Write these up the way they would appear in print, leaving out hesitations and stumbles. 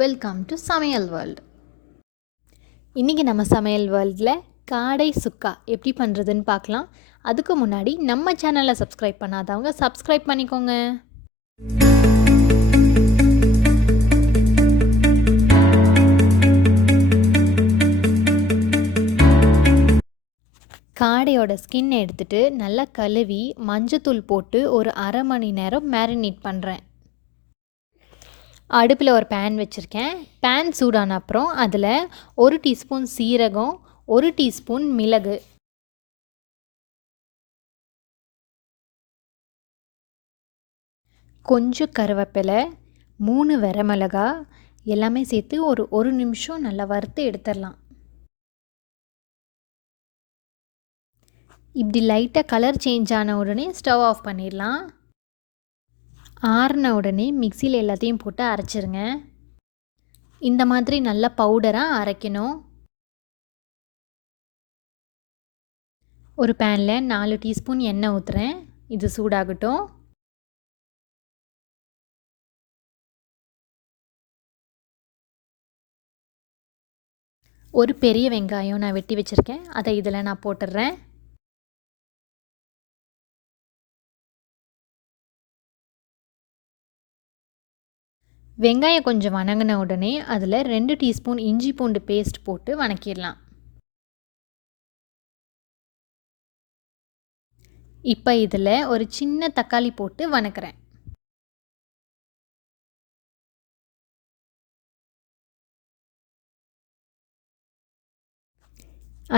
Welcome to சமையல் world. இன்றைக்கி நம்ம சமையல் வேர்ல்டில் காடை சுக்கா எப்படி பண்ணுறதுன்னு பார்க்கலாம். அதுக்கு முன்னாடி நம்ம சேனலை சப்ஸ்கிரைப் பண்ணாதவங்க சப்ஸ்கிரைப் பண்ணிக்கோங்க. காடையோட ஸ்கின் எடுத்துகிட்டு நல்லா கழுவி மஞ்சத்தூள் போட்டு ஒரு அரை மணி நேரம் மேரினேட் பண்ணுறேன். அடுப்பில் ஒரு பேன் வச்சுருக்கேன். பேன் சூடான அப்புறம் அதில் 1 டீஸ்பூன் சீரகம், 1 டீஸ்பூன் மிளகு, கொஞ்சம் கருவேப்பிலை, 3 வரமிளகா எல்லாமே சேர்த்து ஒரு நிமிஷம் நல்லா வறுத்து எடுத்துடலாம். இப்படி லைட்டாக கலர் சேஞ்ச் ஆன உடனே ஸ்டவ் ஆஃப் பண்ணிடலாம். ஆறின உடனே மிக்சியில் எல்லாத்தையும் போட்டு அரைச்சிருங்க. இந்த மாதிரி நல்லா பவுடராக அரைக்கணும். ஒரு பேனில் 4 டீஸ்பூன் எண்ணெய் ஊற்றுறேன். இது சூடாகட்டும். ஒரு பெரிய வெங்காயம் நான் வெட்டி வச்சுருக்கேன். அதை இதில் நான் போட்டுடுறேன். வெங்காயம் கொஞ்சம் வணங்கின உடனே அதில் 2 டீஸ்பூன் இஞ்சி பூண்டு பேஸ்ட் போட்டு வணக்கிடலாம். இப்போ இதில் ஒரு சின்ன தக்காளி போட்டு வணக்கிறேன்.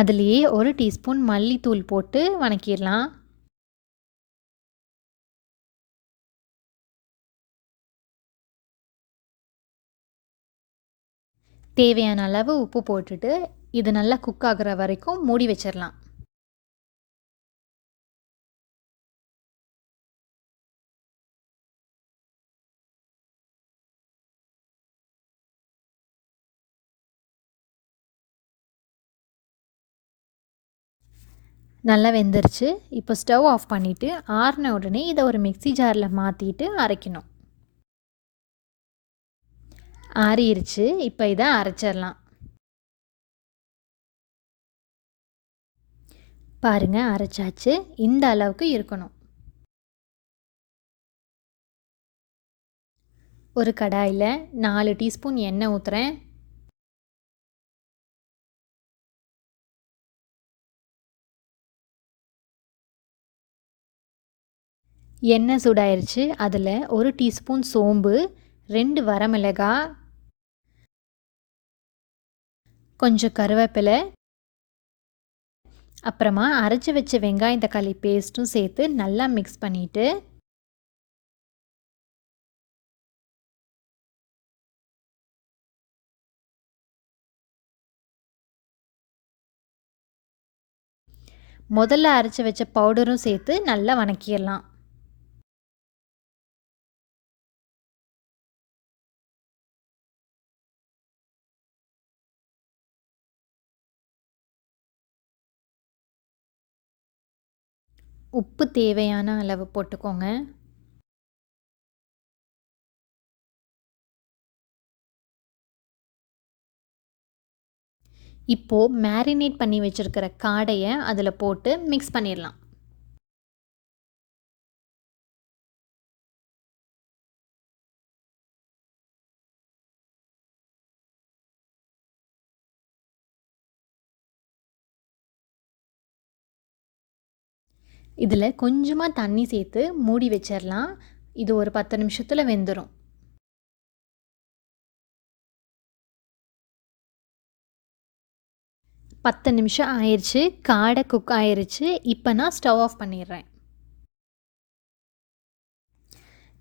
அதுலேயே 1 டீஸ்பூன் மல்லித்தூள் போட்டு வணக்கிடலாம். தேவையான அளவு உப்பு போட்டுட்டு இது நல்லா குக் ஆகுற வரைக்கும் மூடி வச்சிடலாம். நல்லா வெந்துருச்சு. இப்போ ஸ்டவ் ஆஃப் பண்ணிவிட்டு ஆறின உடனே இதை ஒரு மிக்ஸி ஜாரில் மாற்றிட்டு அரைக்கணும். ஆறிடுச்சு. இப்போ இதை அரைச்சிடலாம். பாருங்கள், அரைச்சாச்சு. இந்த அளவுக்கு இருக்கணும். ஒரு கடாயில் 4 டீஸ்பூன் எண்ணெய் ஊற்றுறேன். எண்ணெய் சூடாயிருச்சு. அதில் 1 டீஸ்பூன் சோம்பு, 2 வரமிளகாய், கொஞ்சம் கருவேப்பிலை, அப்புறமா அரைச்சி வச்ச வெங்காயம் தக்காளி பேஸ்ட்டும் சேர்த்து நல்லா மிக்ஸ் பண்ணிவிட்டு முதல்ல அரைச்சி வச்ச பவுடரும் சேர்த்து நல்லா வணக்கிடலாம். உப்பு தேவையான அளவு போட்டுக்கோங்க. இப்போது மேரினேட் பண்ணி வச்சுருக்கிற காடையை அதில் போட்டு மிக்ஸ் பண்ணிடலாம். இதில் கொஞ்சமாக தண்ணி சேர்த்து மூடி வச்சிடலாம். இது ஒரு 10 நிமிஷத்தில் வெந்துடும். பத்து நிமிஷம் ஆயிடுச்சு. காடை குக் ஆயிடுச்சு. இப்போ நான் ஸ்டவ் ஆஃப் பண்ணிடுறேன்.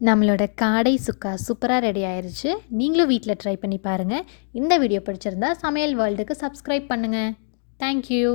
நம்மளோட காடை சுக்கா சூப்பராக ரெடி ஆயிடுச்சு. நீங்களும் வீட்டில் ட்ரை பண்ணி பாருங்கள். இந்த வீடியோ பிடிச்சிருந்தா சமையல் வேர்ல்டுக்கு சப்ஸ்கிரைப் பண்ணுங்கள். தேங்க்யூ.